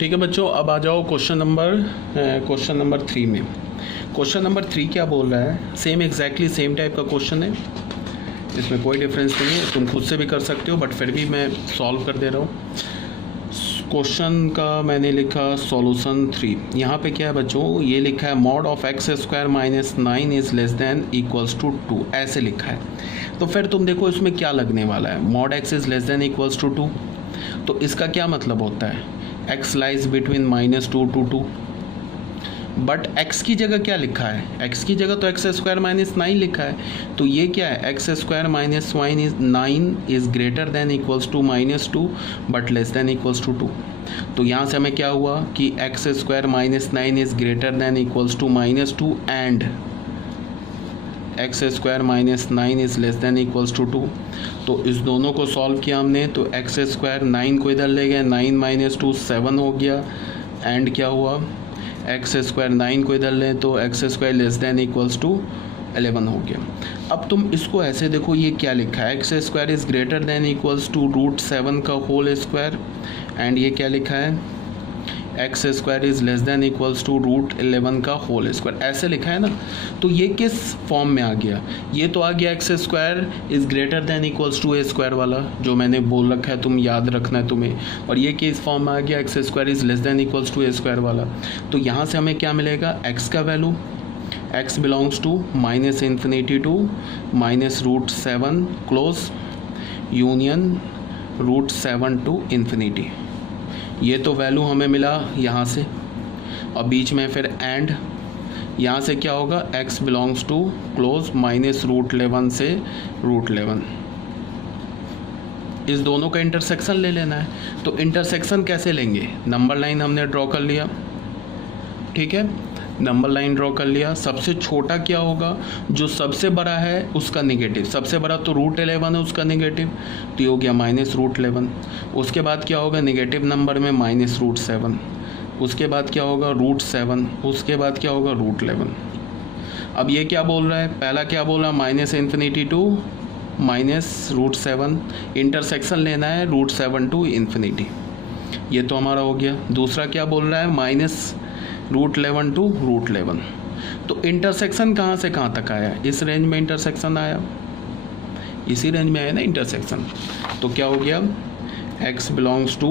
ठीक है बच्चों, अब आ जाओ क्वेश्चन नंबर 3 में। क्वेश्चन नंबर 3 क्या बोल रहा है? सेम एग्जैक्टली सेम टाइप का क्वेश्चन है, इसमें कोई डिफरेंस नहीं है, तुम खुद से भी कर सकते हो, बट फिर भी मैं सॉल्व कर दे रहा हूँ। क्वेश्चन का मैंने लिखा सॉल्यूशन 3। यहाँ पे क्या है बच्चों, ये लिखा है mod of X square minus 9 is less than equals to 2, ऐसे लिखा है। तो फिर तुम देखो इसमें क्या लगने वाला है, mod X is less than equals to 2, तो इसका क्या मतलब होता है, x lies between -2 to 2। But x की जगह क्या लिखा है, x की जगह तो एक्स स्क्वायर माइनस 9 लिखा है, तो ये क्या है, X square minus 9 is greater than equals to -2 but less than equals to 2। तो यहाँ से हमें क्या हुआ कि X square minus 9 is greater than equals to -2 and X square minus 9 is less than equals to 2। तो इस दोनों को सॉल्व किया हमने, तो एक्स स्क्वायर 9 को इधर ले गए, 9 माइनस 2 7 हो गया, एंड क्या हुआ, एक्स स्क्वायर 9 को इधर लें तो X square less than equals to 11 हो गया। अब तुम इसको ऐसे देखो, ये क्या लिखा है, X square is greater than equals to √7 का होल स्क्वायर, एंड ये क्या लिखा है, X square is less than equals to √11 का होल स्क्वायर, ऐसे लिखा है ना। तो ये किस फॉर्म में आ गया, ये तो आ गया X square is greater than equals to A square वाला, जो मैंने बोल रखा है, तुम याद रखना है तुम्हें, और ये किस फॉर्म में आ गया, X square is less than equals to A square वाला। तो यहाँ से हमें क्या मिलेगा, एक्स का value, X belongs to -∞ to -√7 close union √7 to ∞। ये तो वैल्यू हमें मिला यहाँ से, और बीच में फिर एंड, यहाँ से क्या होगा, x बिलोंग्स टू क्लोज -√11 से √11, इस दोनों का इंटरसेक्शन ले लेना है। तो इंटरसेक्शन कैसे लेंगे, नंबर लाइन हमने ड्रॉ कर लिया, ठीक है, नंबर लाइन ड्रॉ कर लिया। सबसे छोटा क्या होगा, जो सबसे बड़ा है उसका निगेटिव, सबसे बड़ा तो √11 है, उसका निगेटिव, तो ये हो गया -√11। उसके बाद क्या होगा, निगेटिव नंबर में -√7, उसके बाद क्या होगा √7, उसके बाद क्या होगा √11। अब ये क्या बोल रहा है, पहला क्या बोल रहा है, -∞ टू -√7, इंटरसेक्शन लेना है √7 टू ∞, ये तो हमारा हो गया। दूसरा क्या बोल रहा है, -√11 टू √11। तो इंटरसेक्शन कहाँ से कहाँ तक आया, इस रेंज में इंटरसेक्शन आया, इसी रेंज में आया ना इंटरसेक्शन। तो क्या हो गया, x belongs to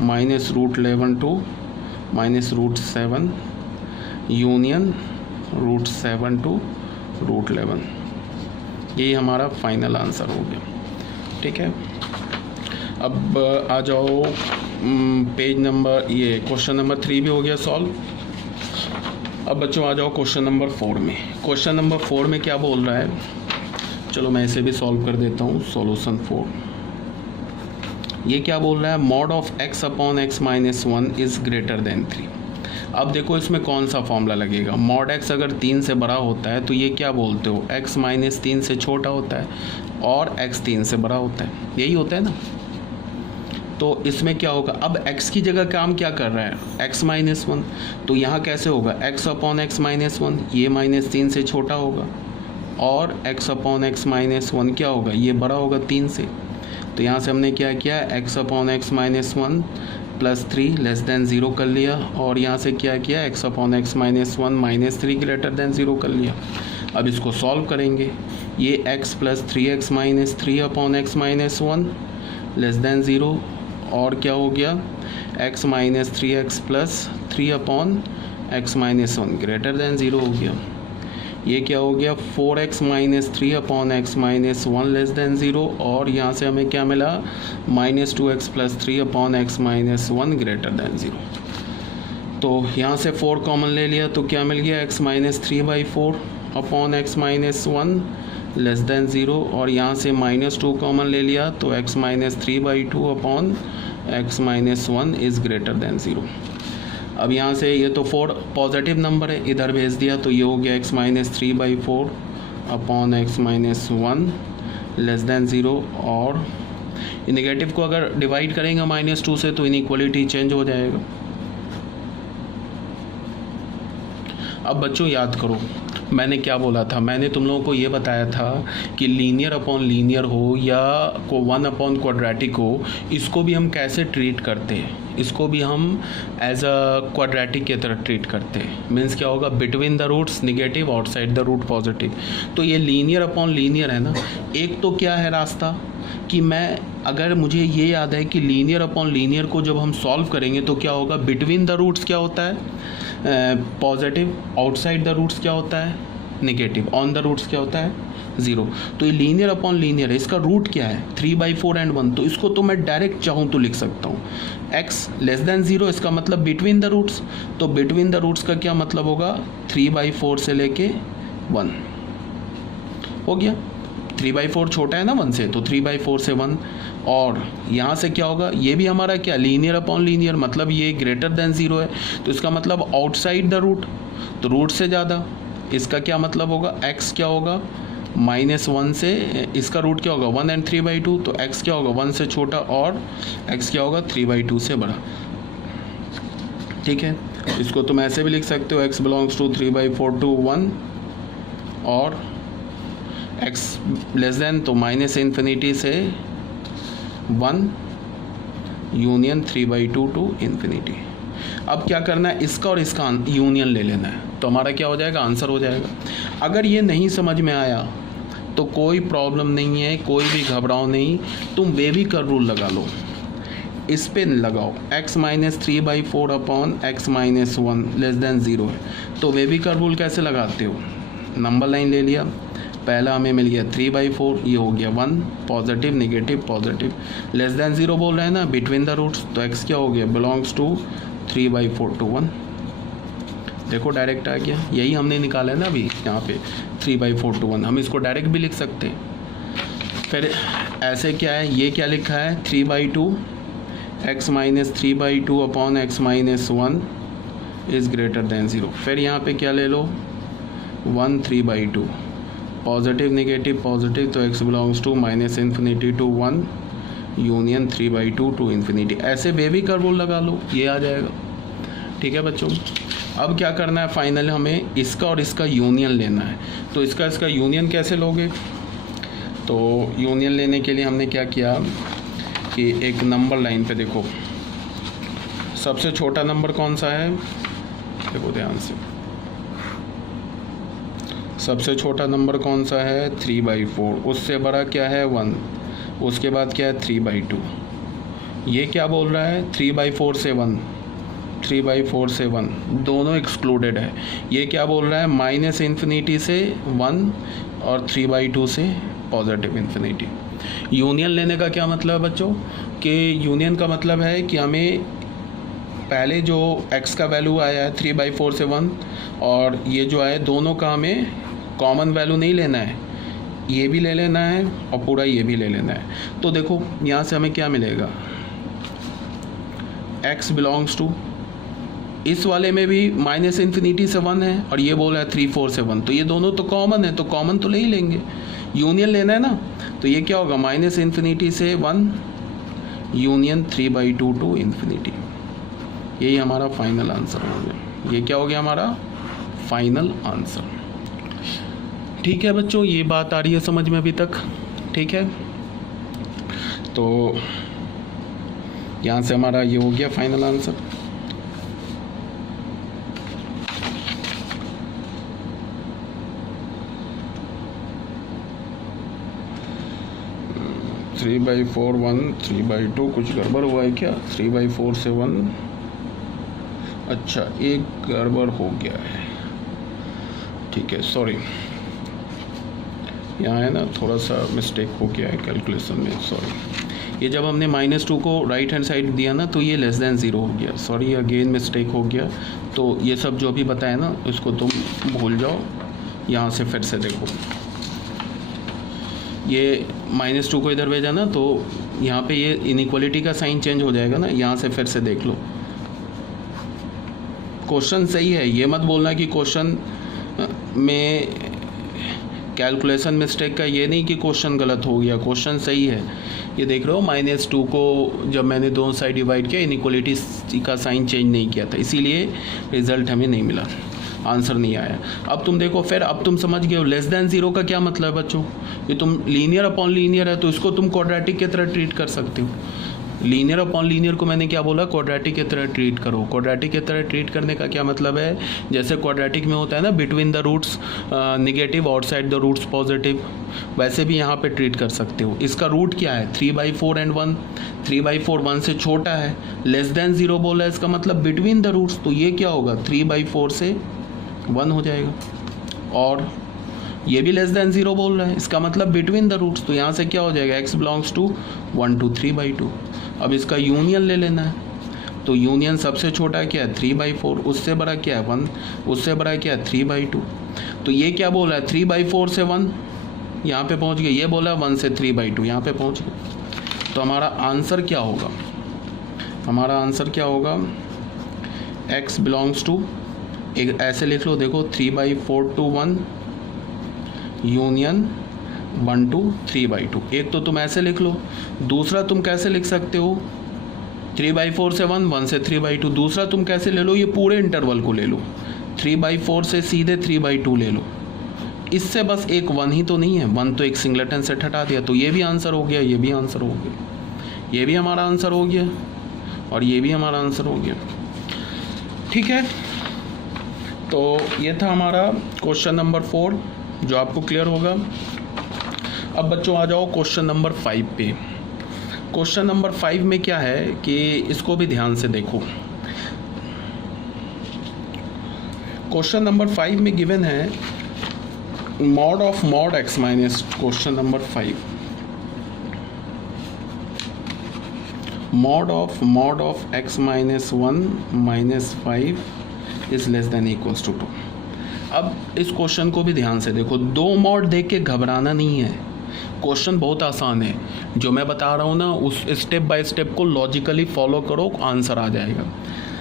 -√11 to -√7 union √7 to √11, यही हमारा फाइनल आंसर हो गया। ठीक है, अब आ जाओ पेज नंबर, ये क्वेश्चन नंबर 3 भी हो गया सॉल्व। अब बच्चों आ जाओ क्वेश्चन नंबर 4 में। क्वेश्चन नंबर 4 में क्या बोल रहा है, चलो मैं इसे भी सॉल्व कर देता हूँ, सॉल्यूशन 4। ये क्या बोल रहा है, mod of x upon x minus 1 is greater then 3। अब देखो इसमें कौन सा फॉर्मूला लगेगा, मॉड x अगर 3 से बड़ा होता है तो ये क्या बोलते हो, x माइनस 3 से छोटा होता है, और x 3 से बड़ा होता है, यही होता है ना। तो इसमें क्या होगा, अब x की जगह काम क्या कर रहा है, x माइनस 1, तो यहाँ कैसे होगा, x अपॉन x माइनस 1, ये -3 से छोटा होगा, और x अपॉन x माइनस 1 क्या होगा, ये बड़ा होगा 3 से। तो यहाँ से हमने क्या किया, x upon x minus 1 plus 3 less than 0 कर लिया, और यहाँ से क्या किया, x upon x minus 1 -3 greater than 0 कर लिया। अब इसको सॉल्व करेंगे, ये x plus 3x minus 3 upon x minus 1 less than 0, और क्या हो गया, x minus 3x plus 3 upon x minus 1 greater than 0 हो गया। ये क्या हो गया, 4x minus 3 upon x minus 1 less than 0, और यहाँ से हमें क्या मिला, -2x plus 3 upon x minus 1 greater than 0। तो यहाँ से 4 कॉमन ले लिया, तो क्या मिल गया, x minus 3/4 upon x minus 1 less than 0, और यहाँ से -2 कॉमन ले लिया, तो x minus 3/2 upon x minus 1 is greater than 0। अब यहाँ से ये तो 4 पॉजिटिव नंबर है, इधर भेज दिया, तो ये हो गया x minus 3/4 upon x minus 1 less than 0, और नेगेटिव को अगर डिवाइड करेंगे -2 से तो इनइक्वालिटी चेंज हो जाएगा। अब बच्चों याद करो, मैंने क्या बोला था, मैंने तुम लोगों को ये बताया था कि लीनियर अपॉन लीनियर हो या को 1 अपॉन क्वाड्रेटिक हो, इसको भी हम कैसे ट्रीट करते हैं, इसको भी हम एज अ क्वाड्रेटिक की तरह ट्रीट करते हैं। मीन्स क्या होगा, between the roots negative, outside the root positive. तो ये लीनियर अपॉन लीनियर है ना। एक तो क्या है रास्ता कि मैं, अगर मुझे ये याद है कि लीनियर अपॉन लीनियर को जब हम सॉल्व करेंगे तो क्या होगा, बिटवीन द रूट्स क्या होता है पॉजिटिव, आउटसाइड द रूट्स क्या होता है नेगेटिव, ऑन द रूट्स क्या होता है 0। तो ये लीनियर अपॉन लीनियर है, इसका रूट क्या है 3/4 एंड 1। तो इसको तो मैं डायरेक्ट चाहूँ तो लिख सकता हूँ x लेस देन 0, इसका मतलब बिटवीन द रूट्स। तो बिटवीन द रूट्स का क्या मतलब होगा 3/4 से लेके 1 हो गया। 3/4 छोटा है ना 1 से, तो 3/4 से 1। और यहाँ से क्या होगा, ये भी हमारा क्या लीनियर अपॉन लीनियर, मतलब ये ग्रेटर देन 0 है। तो इसका मतलब आउटसाइड द रूट, तो रूट से ज़्यादा। इसका क्या मतलब होगा, x क्या होगा -1 से, इसका रूट क्या होगा 1 एंड 3/2। तो x क्या होगा 1 से छोटा और x क्या होगा 3/2 से बड़ा। ठीक है, इसको तुम ऐसे भी लिख सकते हो x बिलोंग्स टू 3/4 to 1 और x लेस देन तो -∞ से 1 यूनियन 3/2 टू इन्फिनिटी। अब क्या करना है, इसका और इसका यूनियन ले लेना है, तो हमारा क्या हो जाएगा, आंसर हो जाएगा। अगर ये नहीं समझ में आया तो कोई प्रॉब्लम नहीं है, कोई भी घबराओ नहीं, तुम वेवी कर रूल लगा लो, इस पे लगाओ। x - 3/4 upon x - 1 less than 0 है। तो वेवी कर रूल कैसे लगाते हो, नंबर लाइन ले लिया, पहला हमें मिल गया 3/4, ये हो गया 1, positive negative positive, less than 0 बोल रहे हैं ना, बिटवीन द रूट्स। तो x क्या हो गया, बिलोंग्स टू 3/4 to 1। देखो डायरेक्ट आ गया, यही हमने निकाला है ना अभी यहाँ पे 3/4 to 1। हम इसको डायरेक्ट भी लिख सकते हैं। फिर ऐसे क्या है, ये क्या लिखा है 3/2, x - 3/2 upon x - 1 is greater than 0। फिर यहाँ पे क्या ले लो 1 3/2, पॉजिटिव नेगेटिव पॉजिटिव, तो x belongs to -∞ to 1 union 3/2 to infinity. ऐसे वेवी का रूल लगा लो, ये आ जाएगा। ठीक है बच्चों, अब क्या करना है, फाइनल हमें इसका और इसका यूनियन लेना है। तो इसका यूनियन कैसे लोगे, तो यूनियन लेने के लिए हमने क्या किया कि एक नंबर लाइन पे देखो, सबसे छोटा नंबर कौन सा है, देखो ध्यान से, सबसे छोटा नंबर कौन सा है 3/4, उससे बड़ा क्या है 1, उसके बाद क्या है 3/2। ये क्या बोल रहा है 3/4 से 1, 3/4 से 1 दोनों एक्सक्लूडेड है। ये क्या बोल रहा है -∞ से 1 और 3/2 से पॉजिटिव इन्फिनिटी। यूनियन लेने का क्या मतलब है बच्चों, कि यूनियन का मतलब है कि हमें पहले जो x का वैल्यू आया है 3/4 से 1 और ये जो आया दोनों का हमें कॉमन वैल्यू नहीं लेना है, ये भी ले लेना है और पूरा ये भी ले लेना है। तो देखो यहाँ से हमें क्या मिलेगा, x बिलोंग्स टू, इस वाले में भी -∞ से 1 है और ये बोला है 3/4 से 1, तो ये दोनों तो कॉमन है, तो कॉमन तो ले ही लेंगे, यूनियन लेना है ना। तो ये क्या होगा -∞ से 1 यूनियन 3/2 टू इन्फिनिटी। यही हमारा फाइनल आंसर हो गया। ये क्या हो गया हमारा फाइनल आंसर। ठीक है बच्चों, ये बात आ रही है समझ में अभी तक, ठीक है। तो यहाँ से हमारा ये हो गया final answer. Three by four 1 3/2 कुछ गड़बड़ हुआ है क्या, 3/4 से 1, अच्छा एक गड़बड़ हो गया है, ठीक है सॉरी, यहाँ है ना थोड़ा सा मिस्टेक हो गया है कैलकुलेशन में, सॉरी। ये जब हमने -2 को राइट हैंड साइड दिया ना तो ये लेस देन 0 हो गया, सॉरी अगेन मिस्टेक हो गया। तो ये सब जो भी बताया ना इसको तुम भूल जाओ, यहाँ से फिर से देखो, ये -2 को इधर भेजा ना तो यहाँ पे ये इनइक्वालिटी का साइन चेंज हो जाएगा ना, यहाँ से फिर से देख लो। क्वेश्चन सही है, ये मत बोलना कि क्वेश्चन में कैलकुलेशन मिस्टेक का, ये नहीं कि क्वेश्चन गलत हो गया, क्वेश्चन सही है। ये देख रहे हो -2 को जब मैंने दोनों साइड डिवाइड किया इनइक्वालिटी का साइन चेंज नहीं किया था, इसीलिए रिजल्ट हमें नहीं मिला, आंसर नहीं आया। अब तुम देखो फिर, अब तुम समझ गए हो लेस देन 0 का क्या मतलब है बच्चों, ये तुम लीनियर अपॉन लीनियर है तो इसको तुम क्वाड्रेटिक की तरह ट्रीट कर सकते हो। लीनियर अपॉन लीनियर को मैंने क्या बोला, क्वाड्रेटिक की तरह ट्रीट करो। क्वाड्रेटिक की तरह ट्रीट करने का क्या मतलब है, जैसे क्वाड्रेटिक में होता है ना between the roots negative outside the roots positive, वैसे भी यहाँ पे ट्रीट कर सकते हो। इसका रूट क्या है 3/4 एंड 1, 3/4 1 से छोटा है, लेस देन 0 बोला है, इसका मतलब बिटवीन द रूट्स, तो ये क्या होगा 3/4 से 1 हो जाएगा। और ये भी लेस देन 0 बोल रहा है, इसका मतलब बिटवीन द रूट्स, तो यहाँ से क्या हो जाएगा x बिलोंग्स टू 1 to 3/2। अब इसका यूनियन ले लेना है, तो यूनियन सबसे छोटा क्या है 3/4, उससे बड़ा क्या है 1, उससे बड़ा क्या है 3/2। तो ये क्या बोला है 3/4 से 1 यहाँ पे पहुँच गए, ये बोला 1 से 3/2 यहाँ पे पहुँच गए। तो हमारा आंसर क्या होगा, हमारा आंसर क्या होगा, x बिलोंग्स टू, एक ऐसे लिख लो देखो 3/4 to 1 यूनियन 1 to 3/2। एक तो तुम ऐसे लिख लो, दूसरा तुम कैसे लिख सकते हो 3/4 से 1, 1 से 3/2। दूसरा तुम कैसे ले लो, ये पूरे इंटरवल को ले लो, 3/4 से सीधे 3/2 ले लो। इससे बस एक 1 ही तो नहीं है, 1 तो एक सिंगलेटन सेट हटा दिया, तो ये भी आंसर हो गया, ये भी आंसर हो गया, ये भी हमारा आंसर हो गया, और ये भी हमारा आंसर हो गया। ठीक है, तो ये था हमारा क्वेश्चन नंबर 4 जो आपको क्लियर होगा। अब बच्चों आ जाओ क्वेश्चन नंबर 5 पे। क्वेश्चन नंबर 5 में क्या है कि इसको भी ध्यान से देखो। क्वेश्चन नंबर 5 में गिवन है mod of mod x minus, question number 5, mod of x minus 1 minus 5 is less than equals to 2। अब इस क्वेश्चन को भी ध्यान से देखो, दो मॉड देख के घबराना नहीं है, क्वेश्चन बहुत आसान है, जो मैं बता रहा हूँ ना उस स्टेप बाय स्टेप को लॉजिकली फॉलो करो, आंसर आ जाएगा।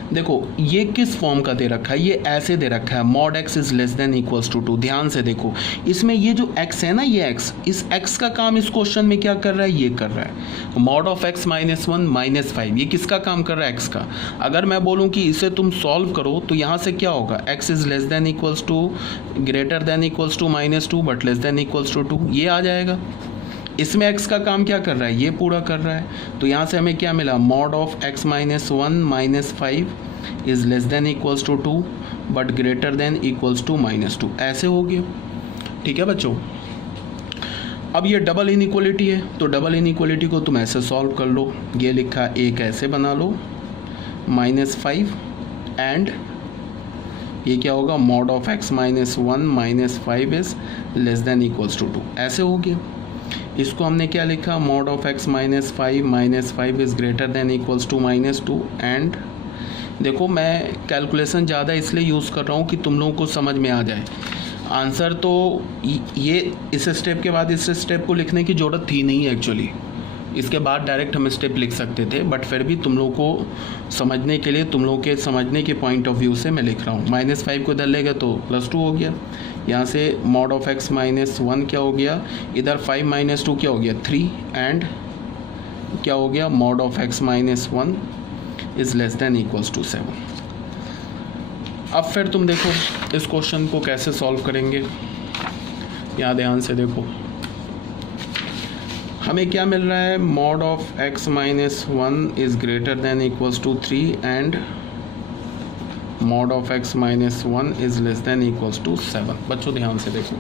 देखो ये किस फॉर्म का दे रखा है, ये ऐसे दे रखा है mod x is less than equals to 2। ध्यान से देखो, इसमें ये जो x है ना, ये x, इस x का काम इस क्वेश्चन में क्या कर रहा है, ये कर रहा है mod of x minus 1 minus 5, ये किसका काम कर रहा है, x का। अगर मैं बोलूँ कि इसे तुम सॉल्व करो तो यहाँ से क्या होगा, x is less than equals to greater than equals to -2 but less than equals to 2, ये आ जाएगा। इसमें x का काम क्या कर रहा है, ये पूरा कर रहा है, तो यहाँ से हमें क्या मिला, mod of x minus 1 minus 5 is less than equals to 2 but greater than equals to -2, ऐसे हो गया। ठीक है बच्चों, अब ये डबल इनइक्वालिटी है, तो डबल इनइक्वालिटी को तुम ऐसे सॉल्व कर लो, ये लिखा एक ऐसे बना लो -5 एंड ये क्या होगा, mod of x minus 1 minus 5 is less than equals to 2, ऐसे हो गया। इसको हमने क्या लिखा, mod of x minus 5 is greater than equals to -2 and देखो मैं कैलकुलेशन ज़्यादा इसलिए यूज़ कर रहा हूँ कि तुम लोगों को समझ में आ जाए आंसर। तो ये इस स्टेप के बाद इस स्टेप को लिखने की ज़रूरत थी नहीं एक्चुअली, इसके बाद डायरेक्ट हम स्टेप लिख सकते थे, बट फिर भी तुम लोगों को समझने के लिए, तुम लोगों के समझने के पॉइंट ऑफ व्यू से मैं लिख रहा हूँ। -5 को इधर ले गए तो +2 हो गया, यहाँ से मॉड ऑफ x माइनस 1 क्या हो गया, इधर 5 माइनस 2 क्या हो गया 3 एंड क्या हो गया, mod of x minus 1 is less than equals to 7। अब फिर तुम देखो इस क्वेश्चन को कैसे सॉल्व करेंगे, यहाँ ध्यान से देखो, हमें क्या मिल रहा है, mod of x minus 1 is greater than equals to 3 and mod of x minus 1 is less than equals to 7। बच्चों ध्यान से देखो,